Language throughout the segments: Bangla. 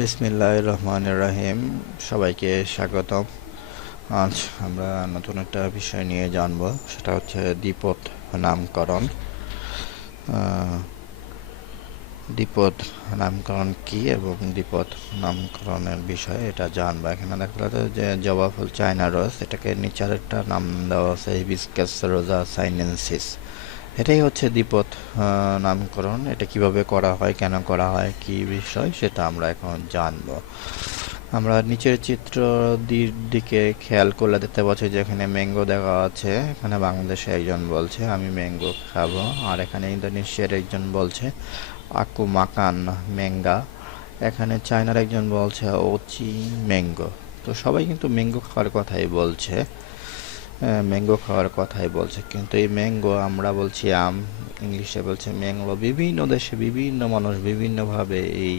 বিসমিল্লাহির রহমানির রহিম। সবাইকে স্বাগতম। আজ আমরা নতুন একটা বিষয় নিয়ে জানব, সেটা হচ্ছে দ্বিপদ নামকরণ। দ্বিপদ নামকরণ কি এবং দ্বিপদ নামকরণের বিষয় এটা জানবো। এখানে দেখা যাচ্ছে যে জবা ফুল চায়না রোজ, এটাকে নিচের একটা নাম দেওয়া আছে হিবিস্কাস রোজা সাইনেনসিস। এটাই হচ্ছে দ্বিপদ নামকরণ। এটা কিভাবে করা হয়, কেন করা হয়, কি বিষয়, সেটা আমরা এখন জানবো। আমরা নিচের চিত্র দিকে খেয়াল করলে দেখতে পাচ্ছি যে এখানে ম্যাঙ্গো দেখা আছে। এখানে বাংলাদেশে একজন বলছে আমি ম্যাঙ্গো খাবো, আর এখানে ইন্দোনেশিয়ার একজন বলছে আকু মাকান ম্যাঙ্গা। এখানে চায়নার একজন বলছে ওচি ম্যাঙ্গো। তো সবাই কিন্তু ম্যাঙ্গো খাওয়ার কথাই বলছে, ম্যাঙ্গো খাওয়ার কথাই বলছে, কিন্তু এই ম্যাঙ্গো আমরা বলছি আম, ইংলিশে বলছে ম্যাঙ্গো। বিভিন্ন দেশে বিভিন্ন মানুষ বিভিন্নভাবে এই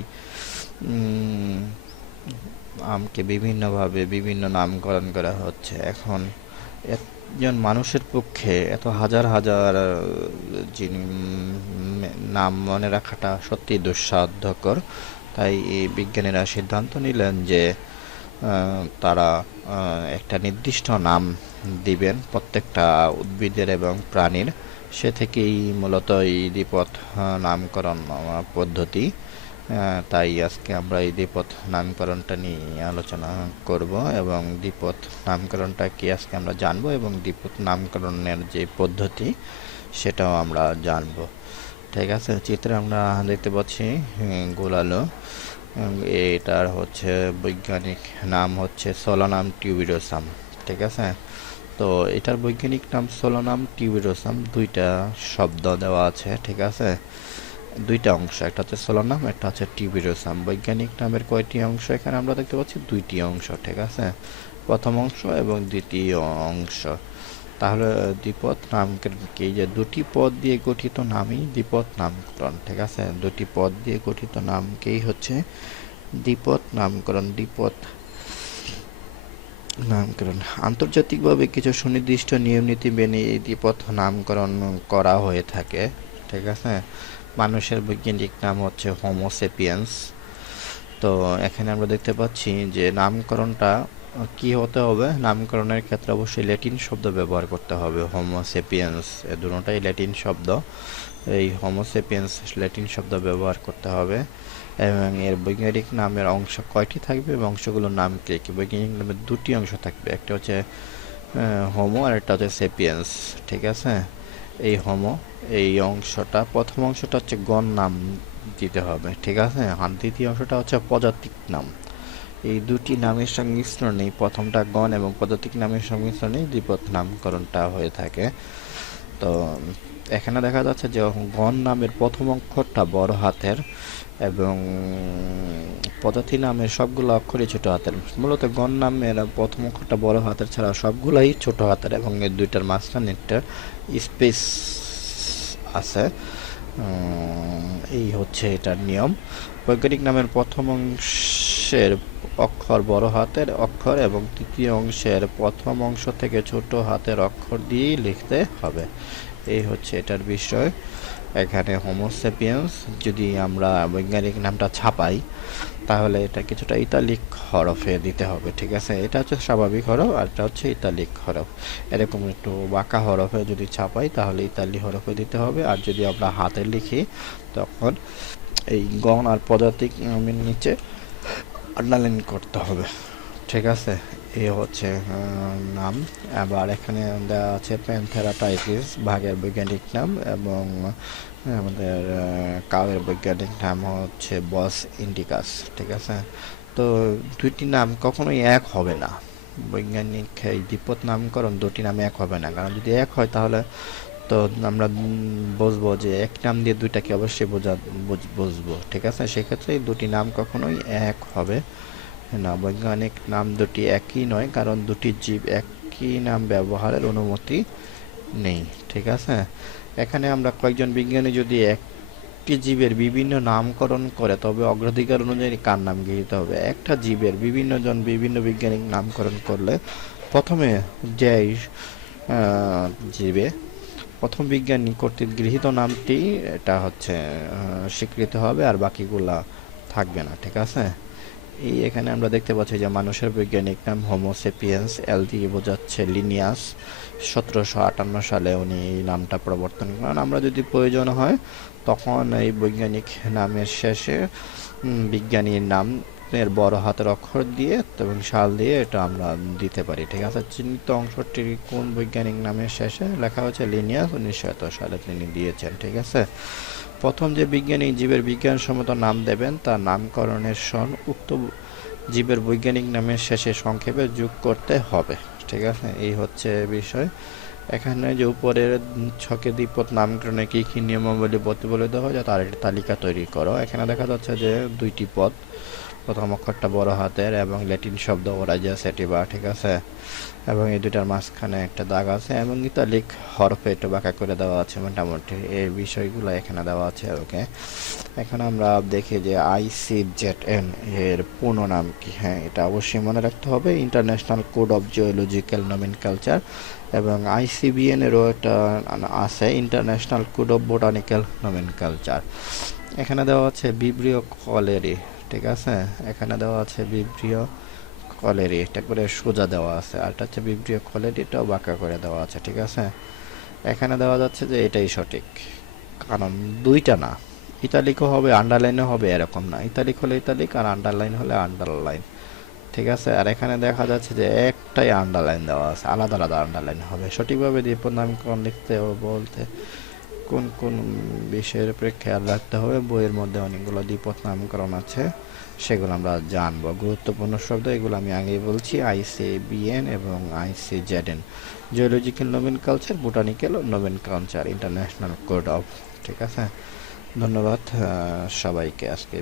আমকে বিভিন্নভাবে বিভিন্ন নামকরণ করা হচ্ছে। এখন একজন মানুষের পক্ষে এত হাজার হাজার নাম মনে রাখাটা সত্যি দুঃসাধ্যকর। তাই এই বিজ্ঞানীরা সিদ্ধান্ত নিলেন যে তারা একটা নির্দিষ্ট নাম দিবেন প্রত্যেকটা উদ্ভিদের এবং প্রাণীর। সে থেকেই মূলত এই দ্বিপদ নামকরণ পদ্ধতি। তাই আজকে আমরা এই দ্বিপদ নামকরণটা নিয়ে আলোচনা করব এবং দ্বিপদ নামকরণটা কি আজকে আমরা জানবো, এবং দ্বিপদ নামকরণের যে পদ্ধতি সেটাও আমরা জানবো। ঠিক আছে, চিত্রে আমরা দেখতে পাচ্ছি গোলালো। এটার হচ্ছে বৈজ্ঞানিক নাম হচ্ছে সোলানাম টিউবিরোসাম। ঠিক আছে, তো এটার বৈজ্ঞানিক নাম সোলানাম টিউবিরোসাম। দুইটা শব্দ দেওয়া আছে, ঠিক আছে, দুইটা অংশ, একটা হচ্ছে সোলানাম, একটা হচ্ছে টিউবিরোসাম। বৈজ্ঞানিক নামের কয়টি অংশ এখানে আমরা দেখতে পাচ্ছি? দুইটি অংশ, ঠিক আছে, প্রথম অংশ এবং দ্বিতীয় অংশ। তাহলে দ্বিপদ নামকরণ কি? যে দুটি পদ দিয়ে গঠিত নামই দ্বিপদ নামকরণ। ঠিক আছে, দুটি পদ দিয়ে গঠিত নামকেই হচ্ছে দ্বিপদ নামকরণ। দ্বিপদ নামকরণ আন্তর্জাতিকভাবে কিছু সুনির্দিষ্ট নিয়ম নীতি মেনে এই দ্বিপদ নামকরণ করা হয়ে থাকে। ঠিক আছে, মানুষের বৈজ্ঞানিক নাম হচ্ছে হোমোসেপিয়েন্স। তো এখানে আমরা দেখতে পাচ্ছি যে নামকরণটা কি হতে হবে। নামকরণের ক্ষেত্রে অবশ্যই ল্যাটিন শব্দ ব্যবহার করতে হবে। হোমোসেপিয়েন্স এ দুটোটাই ল্যাটিন শব্দ। এই হোমোসেপিয়েন্স ল্যাটিন শব্দ ব্যবহার করতে হবে। এবং এর বৈজ্ঞানিক নামের অংশ কয়টি থাকবে এবং অংশগুলোর নাম কি কি? বৈজ্ঞানিক নামের দুটি অংশ থাকবে, একটা হচ্ছে হোমো আর একটা হচ্ছে সেপিয়েন্স। ঠিক আছে, এই হোমো এই অংশটা, প্রথম অংশটা হচ্ছে গণ নাম দিতে হবে, ঠিক আছে, আর দ্বিতীয় অংশটা হচ্ছে পদাতিক নাম। এই দুটি নামের সংমিশ্রণে, প্রথমটা গণ এবং পদাতিক নামের সংমিশ্রণে দ্বিপদ নামকরণটা হয়ে থাকে। তো এখানে দেখা যাচ্ছে যে গণ নামের প্রথম অক্ষরটা বড় হাতের এবং পদাতি নামের সবগুলো অক্ষরই ছোট হাতের। মূলত গণ নামের প্রথম অক্ষরটা বড় হাতের ছাড়া সবগুলাই ছোট হাতের, এবং এর দুইটার মাঝখানে একটা স্পেস আছে। এই হচ্ছে এটার নিয়ম। বৈজ্ঞানিক নামের প্রথম অংশের অক্ষর বড় হাতের অক্ষর এবং তৃতীয় অংশের প্রথম অংশ থেকে ছোট হাতের অক্ষর দিয়েই লিখতে হবে। এই হচ্ছে এটার বিষয়। এখানে হোমোসেপিয়েন্স যদি আমরা বৈজ্ঞানিক নামটা ছাপাই, তাহলে এটা কিছুটা ইতালিক হরফে দিতে হবে। ঠিক আছে, এটা হচ্ছে স্বাভাবিক হরফ আর এটা হচ্ছে ইতালিক হরফ। এরকম একটু বাঁকা হরফে যদি ছাপাই তাহলে ইতালি হরফে দিতে হবে, আর যদি আমরা হাতে লিখি তখন এই গণ আর পদাতিক নামের নিচে আন্ডারলাইন করতে হবে। ঠিক আছে, এই হচ্ছে নাম। আবার এখানে দেওয়া আছে প্যানথেরাটাইটিস বাঘের বৈজ্ঞানিক নাম, এবং আমাদের কাউয়ের বৈজ্ঞানিক নাম হচ্ছে বস ইন্ডিকাস। ঠিক আছে, তো দুইটি নাম কখনোই এক হবে না। বৈজ্ঞানিক এই দ্বিপদ নামকরণ দুটি নাম এক হবে না, কারণ যদি এক হয় তাহলে তো আমরা বুঝবো যে এক নাম দিয়ে দুইটাকে অবশ্যই বুঝবো। ঠিক আছে, সেক্ষেত্রে এই দুটি নাম কখনোই এক হবে না। বৈজ্ঞানিক নাম দুটি একই নয়, কারণ দুটি জীব একই নাম ব্যবহারের অনুমতি নেই। ঠিক আছে, এখানে আমরা কয়েকজন বিজ্ঞানী যদি একটি জীবের বিভিন্ন নামকরণ করে, তবে অগ্রাধিকার অনুযায়ী কার নাম গৃহীত হবে। একটা জীবের বিভিন্ন জন বিভিন্ন বৈজ্ঞানিক নামকরণ করলে প্রথমে যে জীবে প্রথম বিজ্ঞানী কর্তৃক গৃহীত নামটি এটা হচ্ছে স্বীকৃত হবে, আর বাকিগুলা থাকবে না, ঠিক আছে। এই এখানে আমরা দেখতে পাচ্ছি যে মানুষের বৈজ্ঞানিক নাম হোমোসেপিয়েন্স, এল দিয়ে বোঝাচ্ছে লিনিয়াস। 1758 সালে উনি এই নামটা প্রবর্তন করেন। আমরা যদি প্রয়োজন হয় তখন এই বৈজ্ঞানিক নামের শেষে বিজ্ঞানীর নাম এর বড় হাতের অক্ষর দিয়ে এবং সাল দিয়ে এটা আমরা দিতে পারি, ঠিক আছে। চিহ্নিত অংশটি কোন বৈজ্ঞানিক নামের শেষে লেখা হচ্ছে লিনিয়াস, 1900 সালে তিনি দিয়েছেন, ঠিক আছে। প্রথম যে বিজ্ঞানী জীবের বিজ্ঞানসম্মত নাম দেবেন তার নামকরণের সন উক্ত জীবের বৈজ্ঞানিক নামের শেষে সংক্ষেপে যোগ করতে হবে, ঠিক আছে। এই হচ্ছে বিষয়। এখানে যে উপরের ছকে দ্বিপদ নামকরণে কি কি নিয়মাবলী প্রতিফলিত হয় তার একটি তালিকা তৈরি করো। এখানে দেখা যাচ্ছে যে দুইটি পদ, প্রথম অক্ষরটা বড় হাতের এবং ল্যাটিন শব্দ ওরাইজা সেটিভা, ঠিক আছে। এবং এই দুইটার মাঝখানে একটা দাগ আছে এবং ইতালিক হরফে একটু বাঁকা করে দেওয়া আছে মোটামুটি। এই বিষয়গুলো এখানে দেওয়া আছে, ওকে। এখন আমরা দেখি যে ICZN এর পূর্ণ নাম কি। হ্যাঁ, এটা অবশ্যই মনে রাখতে হবে, ইন্টারন্যাশনাল কোড অফ জিওলজিক্যাল নোমেনকালচার। এবং ICBN এরও একটা আছে, ইন্টারন্যাশনাল কোড অফ বোটানিক্যাল নোমেনকালচার। এখানে দেওয়া আছে বিব্রিও কলেরি, ঠিক আছে। এখানে দেওয়া আছে বিব্রিও কলেরি, এটা করে সোজা দেওয়া আছে, আর এটা হচ্ছে বিব্রিও কলেরি, এটাও বাঁকা করে দেওয়া আছে, ঠিক আছে। এখানে দেওয়া যাচ্ছে যে এটাই সঠিক, কারণ দুইটা না, ইতালিকও হবে আন্ডারলাইনও হবে এরকম না, ইতালিক হলে ইতালিক আর আন্ডারলাইন হলে আন্ডারলাইন, ঠিক আছে। আর এখানে দেখা যাচ্ছে যে একটাই আন্ডারলাইন দেওয়া আছে, আলাদা আলাদা আন্ডারলাইন হবে। সঠিকভাবে দ্বিপদ নামকরণ লিখতে ও বলতে কোন কোন বিষয়ের উপরে খেয়াল রাখতে হবে, বইয়ের মধ্যে অনেকগুলো দ্বিপদ নামকরণ আছে, সেগুলো আমরা জানবো। গুরুত্বপূর্ণ শব্দ এগুলো আমি আগেই বলছি, ICBN এবং ICZN, geological nomenclature, botanical nomenclature, international code of, ঠিক আছে। ধন্যবাদ সবাইকে আজকে